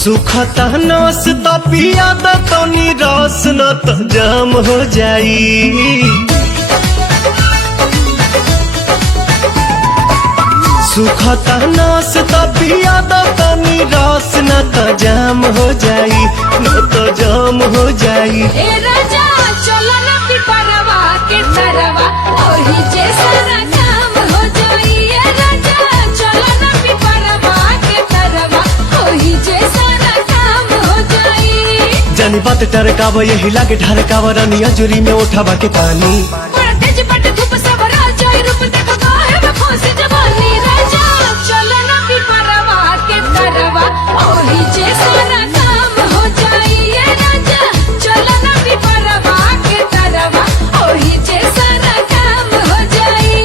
सुखता नस त पिया द तनी रस न त जाम हो जाई। सुखता नस त पिया द तनी रस न त जाम हो जाई, न त जाम हो जाई। ए राजा चलो ना पिपरवा के तरवा ओही जैसा काम हो जाई। ए राजा चलो ना पिपरवा के तरवा ओही जैसा काम हो जाई। जानी बात टरकाव यही लागे ढरकाव रानी अजूरी में उठावा के पानी। बड़ा तेज पट धूप सब राजा रूप देखो काहे में फंसी जवानी। राजा चलो ना पिपरवा के तरवा ओही जैसा काम हो जाई। ए राजा चलो ना पिपरवा के तरवा ओही जैसा काम हो जाई।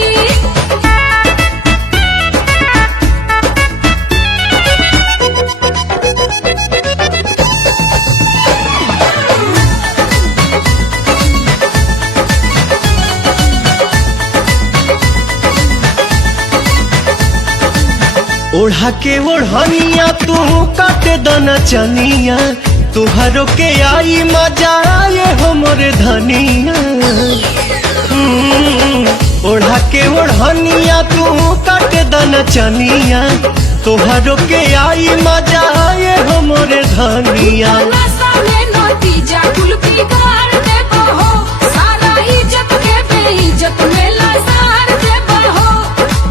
ओढ़ा के ओढ़निया तू काटे दना चनिया, तुहरो के आई मजा ये हो मोरे धनिया। ओढ़ा के ओढ़निया तू काटे दना चनिया, तुहरो के आई मजा ये हो मोरे धनिया। नशा में नतीजा कुल बिगाड़ देबो हो, सारा इज्जत के बेइज्जत में लसार देबो हो।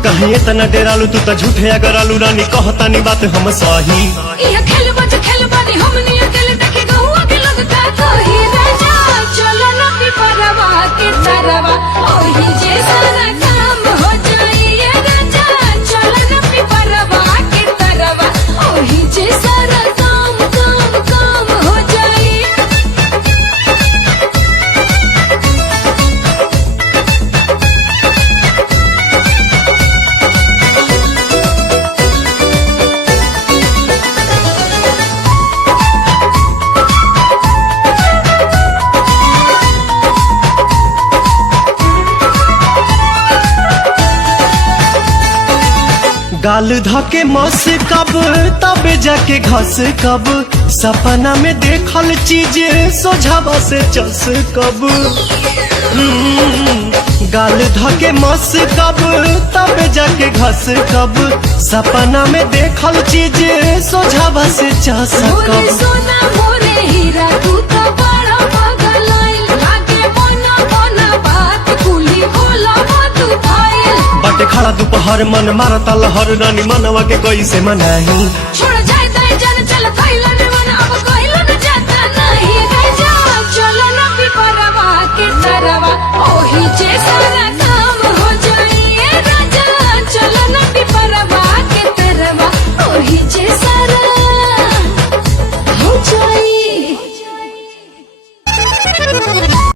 कहीं इतना डेरालू तू तो झूठे अगर आलू रानी कहतानी बात हम सही। ये खेल बानी हमनी अकेले देखे गहुआ के लोग का कही। राजा चलो ना पिपरवा के तरवा ओही जैसा काम हो जाई। ए राजा चलो ना पिपरवा के तरवा ओही जैसा काम हो जाई। गाल धके मस कब तबे जाके घस कब, सपना में देखल चीज सोझावा से चस कब। गाल धके मस कब तबे जाके घस कब, सपना में देखल चीज सोझावा से चस मोरे कब। सोना मोरे हीरा तू तो बड़ा पागल आइल, लागे मोना बात कुली होला तू फाइल। बाटे खड़ा दोपहर मन मारता लहर रानी मनवा के कैसे मनाही। छोड़ जाए दाई जान चल कइला ने मन अब कइला न जाता नहीं। राजा चलो ना पिपरवा के तरवा ओही जैसा